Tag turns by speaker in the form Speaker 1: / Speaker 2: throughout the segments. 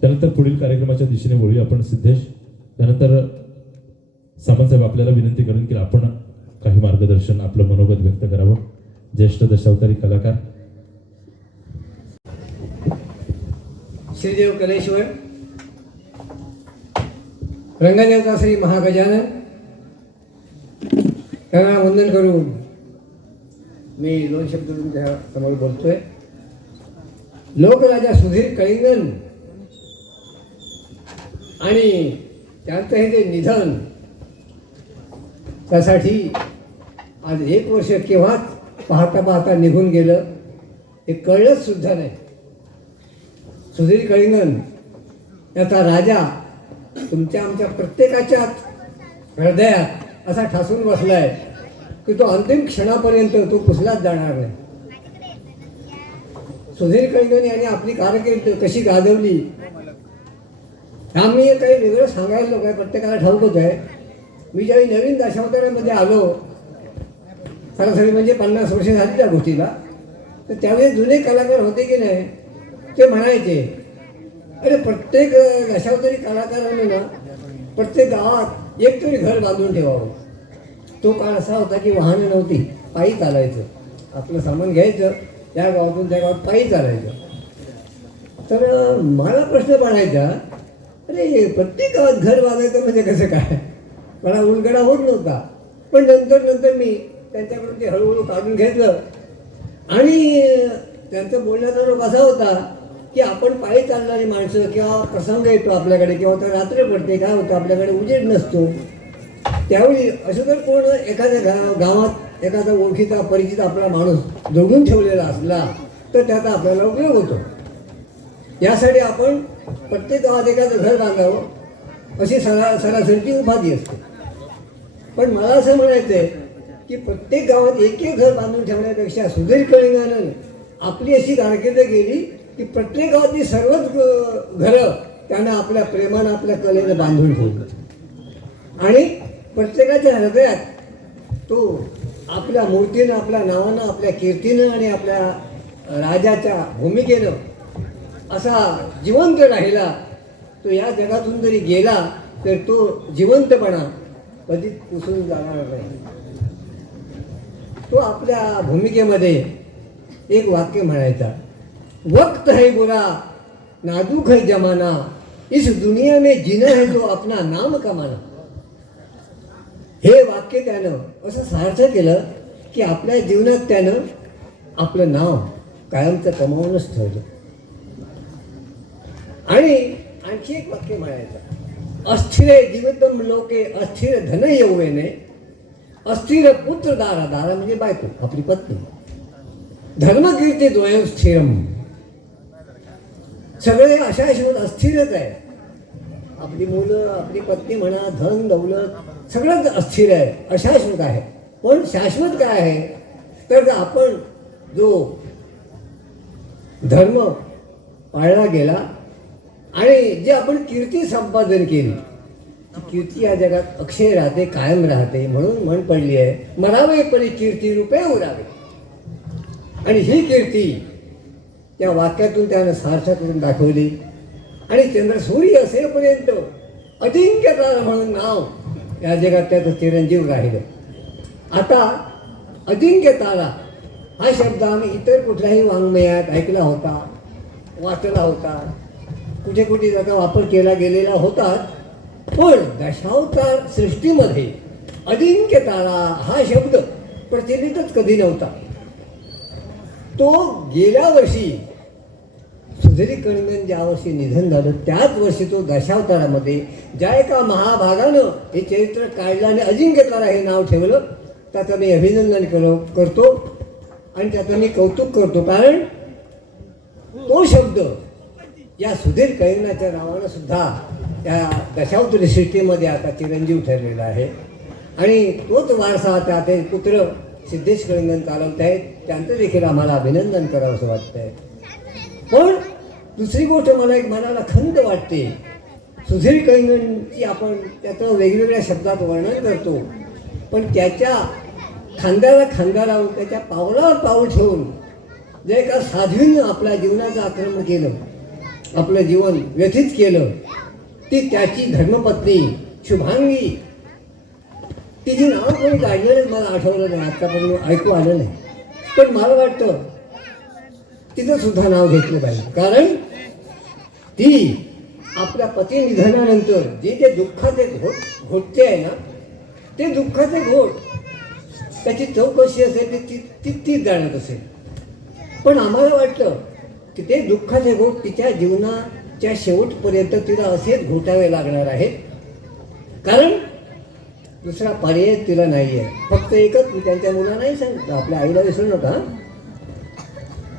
Speaker 1: त्यानंतर पुढील कार्यक्रमाच्या दिशेने बोलूया आपण सिद्धेश त्यानंतर सामंतसाहेब आपल्याला विनंती करेन की आपण काही मार्गदर्शन आपलं मनोगत व्यक्त करावं. ज्येष्ठ दशावतारी कलाकार.
Speaker 2: श्रीदेव कलेश्वर रंगदेवता श्री महागजानन त्यांना वंदन करून मी दोन शब्द तुमच्यासमोर बोलतोय. लोकराजा सुधीर कळिंगन आणि त्यांचं हे जे निधन त्यासाठी आज एक वर्ष केव्हाच पाहता पाहता निघून गेलं हे कळलंच सुद्धा नाही. सुधीर कळिंगन याचा राजा तुमच्या आमच्या प्रत्येकाच्या हृदयात असा ठासून बसलाय की तो अंतिम क्षणापर्यंत तो पुसलाच जाणार नाही. सुधीर कळिंगन यांनी आपली कारकीर्द कशी गाजवली आम्ही काही वेगळं सांगायला काय प्रत्येकाला ठाऊकच आहे. मी ज्यावेळी नवीन दशावतारामध्ये आलो सरासरी म्हणजे पन्नास वर्ष झाली त्या गोष्टीला तर त्यावेळी जुने कलाकार होते की नाही ते म्हणायचे अरे प्रत्येक दशावतरी दशावतारी कलाकाराने ना प्रत्येक गावात एक तरी घर बांधून ठेवावं. तो काळ असा होता की वाहनं नव्हती पायी चालायचं. आपलं सामान घ्यायचं त्या गावातून त्या गावात पायी चालायचं. तर मला प्रश्न पडायचा अरे प्रत्येक गावात घर वाजायचं म्हणजे कसं काय? मला उलगडा होत नव्हता. पण नंतर नंतर मी त्यांच्याकडून ते हळूहळू काढून घेतलं. आणि त्यांचं बोलण्याचा रोग असा होता की आपण पायी चालणारी माणसं किंवा प्रसंग येतो आपल्याकडे किंवा तर रात्र पडते काय होतं आपल्याकडे उजेड नसतो. त्यावेळी असं जर कोण एखाद्या गा गावात एखादा ओळखीचा परिचित आपला माणूस जोडून ठेवलेला असला तर त्याचा आपल्याला उपयोग होतो. यासाठी आपण प्रत्येक गावात एखादं घर बांधावं अशी सरा सरासरीची उपाधी असते. पण मला असं म्हणायचं आहे की प्रत्येक गावात एक एक घर बांधून ठेवण्यापेक्षा सुधीर कळिंगानं आपली अशी कारकीर्द गेली की प्रत्येक गावातली सर्वच घरं त्यानं आपल्या प्रेमानं आपल्या कलेनं बांधून ठेवलं. आणि प्रत्येकाच्या हृदयात तो आपल्या मूर्तीनं आपल्या नावानं आपल्या कीर्तीनं आणि आपल्या राजाच्या भूमिकेनं असा जिवंत राहिला तो या जगातून जरी गेला तर तो जिवंतपणा कधीच पुसून जाणार नाही. तो आपल्या भूमिकेमध्ये एक वाक्य म्हणायचा वक्त है बुरा नाजूक है जमाना इस दुनिया में जिना है तो अपना नाम कमाना. हे वाक्य त्यानं असं सार्थ केलं की आपल्या जीवनात त्यानं आपलं नाव कायमचं कमावूनच ठेवलं. आणि आणखी एक वाक्य म्हणायचं. अस्थिरे जीवितम लोके अस्थिर धन येऊने अस्थिर पुत्र दारा दारा म्हणजे बायको आपली पत्नी. धर्मकीर्ती द्वयं स्थिरम सगळे अशा शोध अस्थिरच आहे आपली मुलं आपली पत्नी म्हणा धन दौलत सगळंच अस्थिर आहे अशाश्वत आहे. पण शाश्वत काय आहे? तर आपण जो धर्म पाळला गेला आणि जे आपण कीर्ती संपादन केली कीर्ती या जगात अक्षय राहते कायम राहते म्हणून म्हण पडली आहे. मरावे परी कीर्ती रूपे उरावे. आणि ही कीर्ती त्या वाक्यातून त्यानं सार्थ करून दाखवली. आणि चंद्र सूर्य असेपर्यंत अजिंक्य तारा म्हणून नाव या जगात त्याचं चिरंजीव राहिलं. आता अजिंक्य तारा हा शब्द आम्ही इतर कुठल्याही वाङ्मयात ऐकला होता वाचला होता कुठे कुठे त्याचा वापर केला गेलेला होता पण दशावतार सृष्टीमध्ये अजिंक्य तारा हा शब्द प्रचलितच कधी नव्हता. तो गेल्या वर्षी सुधरी कणगन ज्या वर्षी निधन झालं त्याच वर्षी तो दशावतारामध्ये ज्या एका महाभागानं हे चरित्र काढलं आणि अजिंक्य तारा हे नाव ठेवलं. त्याचं मी अभिनंदन कर करतो आणि त्याचं मी कौतुक करतो. कारण तो शब्द या सुधीर कैनाच्या नावानं सुद्धा त्या दशावतरी सृष्टीमध्ये आता चिरंजीव ठरलेला आहे. आणि तोच वारसा आता ते पुत्र सिद्धेश कळिंगन चालवत आहेत त्यांचं देखील आम्हाला अभिनंदन करावं असं वाटतंय. पण दुसरी गोष्ट मला एक मनाला खंत वाटते. सुधीर कळिंगणची आपण त्याचं वेगवेगळ्या शब्दात वर्णन करतो. पण त्याच्या खांद्याला खांदा लावून त्याच्या पावलावर पाऊल ठेवून जे एका साधवीनं आपल्या जीवनाचं आक्रमण केलं. आपलं जीवन व्यथित केलं ती त्याची धर्मपत्नी शुभांगी. तिची नाव कोणी काढलेलंच मला आठवलं नाही आत्तापर्यंत ऐकू आलं नाही. पण मला वाटतं तिचं सुद्धा नाव घेतलं पाहिजे. कारण ती आपल्या पती निधनानंतर जे जे दुःखाचे घोट घोटते आहे ना ते दुःखाचे घोट त्याची चौकशी असेल ती ती ती तीच जाणत असेल. पण आम्हाला वाटतं की ते दुःखाचे घोट तिच्या जीवनाच्या शेवटपर्यंत तिला असेच घोटावे लागणार आहेत. कारण दुसरा पर्याय तिला नाही आहे फक्त एकच मी त्यांच्या मुलांनाही सांगतो. आपल्या आईला विसरू नका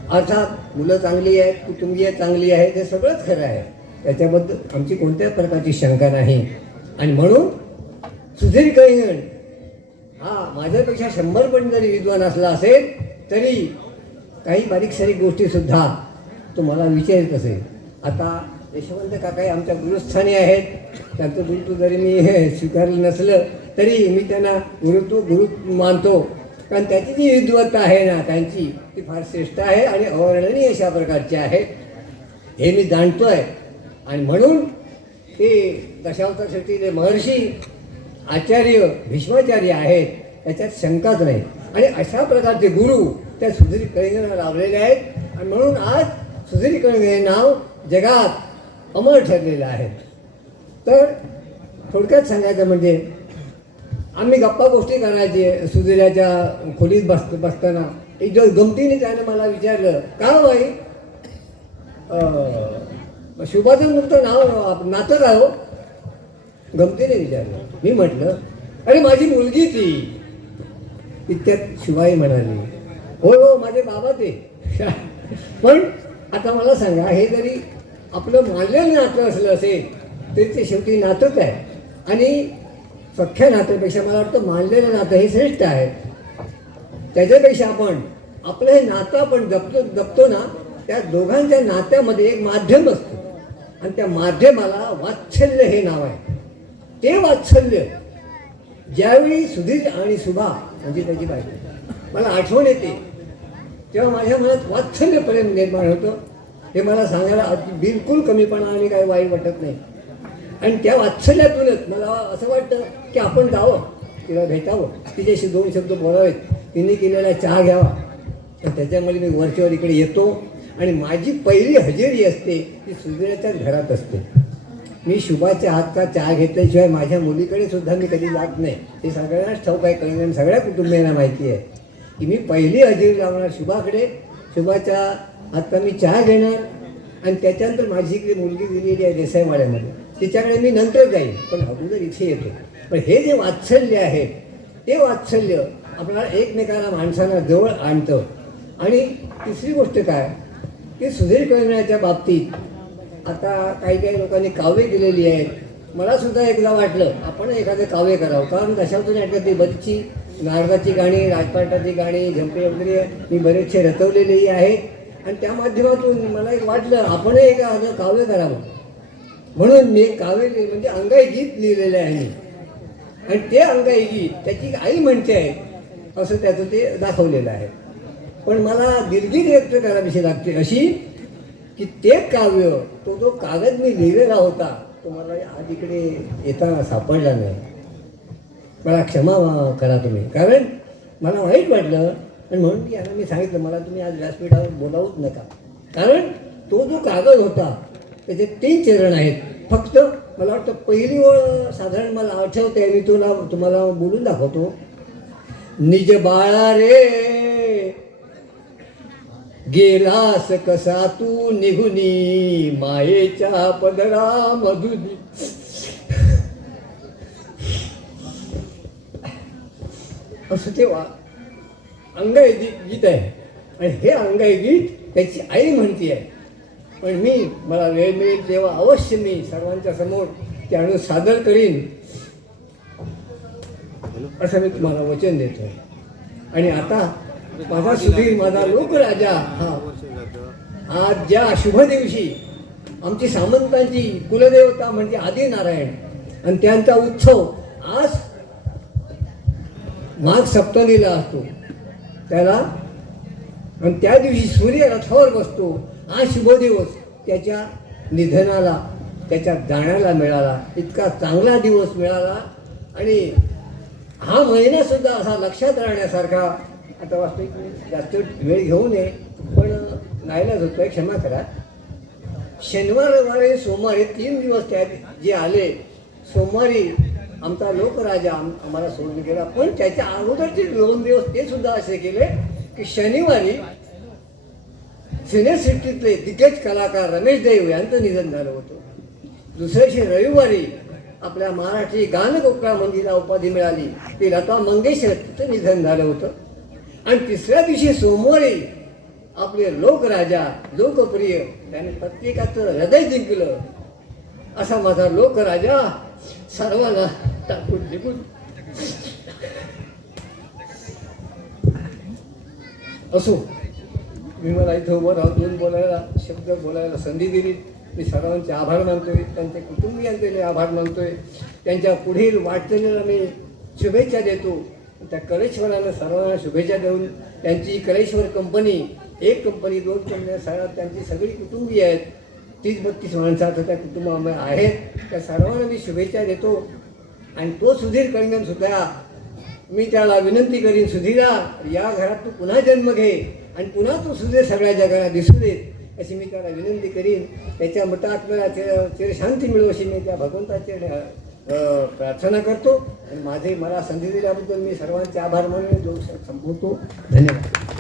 Speaker 2: अर्थात मुलं चांगली आहेत कुटुंबीय चांगली आहे हे सगळंच खरं आहे. त्याच्याबद्दल आमची कोणत्याच प्रकारची शंका नाही. आणि म्हणून सुधीर कैंगण हा माझ्यापेक्षा शंभर पण जरी विद्वान असला असेल तरी काही बारीक सारीक गोष्टीसुद्धा तो मला विचारित असेल आता यशवंत काकाई आमच्या गुरुस्थानी आहेत. त्यांचं गुरुत्व जरी मी हे स्वीकारलं नसलं तरी मी त्यांना गुरुत्व गुरु मानतो. कारण त्याची जी विद्वत्ता आहे ना त्यांची ती फार श्रेष्ठ आहे आणि अवर्णनीय अशा प्रकारची आहे. हे मी जाणतो आहे आणि म्हणून ते दशावतार शक्तीचे महर्षी आचार्य भीष्माचार्य आहेत. त्याच्यात शंकाच नाही. आणि अशा प्रकारचे गुरु त्या सुधीर कळींना लाभलेले आहेत. आणि म्हणून आज सुधीर हे नाव जगात अमर ठरलेलं आहे. तर थोडक्यात सांगायचं म्हणजे आम्ही गप्पा गोष्टी करायचे सुधीराच्या खोलीत बस बसताना. एक दिवस गमतीने त्याने मला विचारलं का हो बाई? शुभाचं तुमचं नाव नातं राहो गमतीने विचारलं. मी म्हटलं अरे माझी मुलगी ती. इतक्यात शिवाई म्हणाली हो हो माझे बाबा ते. पण आता मला सांगा हे जरी आपलं मानलेलं नातं असलं असेल तरी ते शेवटी नातंच आहे. आणि सख्या नात्यापेक्षा मला वाटतं मानलेलं नातं हे श्रेष्ठ आहे. त्याच्यापेक्षा आपण आपलं हे नातं आपण जपतो जपतो ना त्या दोघांच्या नात्यामध्ये एक माध्यम असतं. आणि त्या माध्यमाला वात्सल्य हे नाव आहे. ते वात्सल्य ज्यावेळी सुधीर आणि सुभा म्हणजे त्याची बायको मला आठवण येते. तेव्हा माझ्या मनात वात्सल्य प्रेम निर्माण होतं. हे मला सांगायला अगदी बिलकुल कमीपणा आणि काही वाईट वाटत नाही. आणि त्या वात्सल्यातूनच मला असं वाटतं की आपण जावं तिला भेटावं. तिच्याशी दोन शब्द बोलावेत. तिने केलेला चहा घ्यावा. तर त्याच्यामध्ये मी वरच्यावर इकडे येतो आणि माझी पहिली हजेरी असते ती सुधीराच्याच घरात असते. मी शुभाच्या हातचा चहा घेतल्याशिवाय माझ्या मुलीकडे सुद्धा मी कधी जात नाही. ते सगळ्यांनाच ठाऊक आहे कारण सगळ्या कुटुंबियांना माहिती आहे. की मी पहिली हजेरी लावणार शुभाकडे. शुभाच्या आता मी चहा घेणार. आणि त्याच्यानंतर माझी इकडे मुलगी दिलेली आहे देसाईवाड्यामध्ये. तिच्याकडे मी नंतर जाईन. पण अगोदर इथे येतो. पण हे जे वात्सल्य आहे ते वात्सल्य आपल्याला एकमेकाला माणसांना जवळ आणतं. आणि तिसरी गोष्ट काय? की सुधीर कळण्याच्या बाबतीत आता काही काही लोकांनी काव्य केलेली आहेत. मला सुद्धा एकदा वाटलं आपण एखादं काव्य करावं. कारण दशावतार ती बरीचशी नारदाची गाणी राजपाटाची गाणी झंपे वगैरे मी बरेचसे रचवलेलेही आहे आणि त्या माध्यमातून मला एक वाटलं आपणही एखादं काव्य करावं. म्हणून मी काव्य म्हणजे अंगाई गीत लिहिलेलं आहे. मी आणि ते अंगाई गीत त्याची आई म्हणते आहे असं त्याचं ते दाखवलेलं आहे. पण मला दिलगीर व्यक्त करावीशी लागते अशी की ते काव्य तो जो कागद मी लिहिलेला होता तो मला आज इकडे येताना सापडला नाही. मला क्षमा करा तुम्ही. कारण मला वाईट वाटलं आणि म्हणून की यांना मी सांगितलं मला तुम्ही आज व्यासपीठावर बोलावूच नका. कारण तो जो कागद होता त्याचे तीन चरण आहेत. फक्त मला वाटतं पहिली ओळ साधारण मला आठवते मी तुला तुम्हाला बोलून दाखवतो. निज बाळा रे गेलास कसा तू निघुनी? मायेच्या पदरा मधुनी असं ते वा अंगाई गीत गीत आहे. आणि हे अंगाई गीत त्याची आई म्हणती आहे. पण मी मला वेळ मिळेल तेव्हा अवश्य मी सर्वांच्या समोर ते आणून सादर करीन. असं मी तुम्हाला वचन देतो आणि आता माझा सुधीर माझा लोकराजा हा. आज ज्या शुभ दिवशी आमची सामंतांची कुलदेवता म्हणजे आदिनारायण आणि त्यांचा उत्सव आज माघ सप्तमीला असतो. त्याला आणि त्या दिवशी सूर्य रथावर बसतो. हा शुभ दिवस त्याच्या निधनाला त्याच्या जाण्याला मिळाला. इतका चांगला दिवस मिळाला. आणि हा महिनासुद्धा असा लक्षात राहण्यासारखा आता वास्तविक जास्त वेळ घेऊ नये पण नाहीला होतोय क्षमा करा. शनिवार रविवारी सोमवारी तीन दिवस त्या जे आले सोमवारी आमचा लोकराजा आम- आम्हाला सोडून गेला. पण त्याच्या अगोदरचे दोन दिवस ते सुद्धा असे केले की शनिवारी सिनेसृष्टीतले दिग्गज कलाकार रमेश देव यांचं निधन झालं होतं. दुसऱ्या दिवशी रविवारी आपल्या मराठी गानगोकळा मंदिरा उपाधी मिळाली. ती लता मंगेशकर तिचं निधन झालं होतं. आणि तिसऱ्या दिवशी सोमवारी आपले लोकराजा लोकप्रिय त्याने प्रत्येकाचं हृदय जिंकलं. असा माझा लोकराजा सर्वांना टाकून निघून. असो. मी मला इथं उभं राहून दोन बोलायला शब्द बोलायला संधी दिली. मी सर्वांचे आभार मानतोय. त्यांच्या कुटुंबियांचे मी आभार मानतोय. त्यांच्या पुढील वाटचालीला मी शुभेच्छा देतो. त्या कलेश्वरानं सर्वांना शुभेच्छा देऊन त्यांची कलेश्वर कंपनी एक कंपनी दोन कंपन्या सगळ्या त्यांची सगळी कुटुंबीय आहेत. तीस बत्तीस माणसाचं त्या कुटुंबामध्ये आहेत. त्या सर्वांना मी शुभेच्छा देतो. आणि तो सुधीर कळगण सुद्धा. मी त्याला विनंती करीन सुधीरा या घरात तू पुन्हा जन्म घे आणि पुन्हा तू सुधीर सगळ्या जगाला दिसू देत अशी मी त्याला विनंती करीन. त्याच्या मतात्म्याला चिर शांती मिळो अशी मी त्या भगवंताचे प्रार्थना करतो. आणि माझे मला संधी दिल्याबद्दल मी सर्वांचे आभार मानून जो संपवतो धन्यवाद.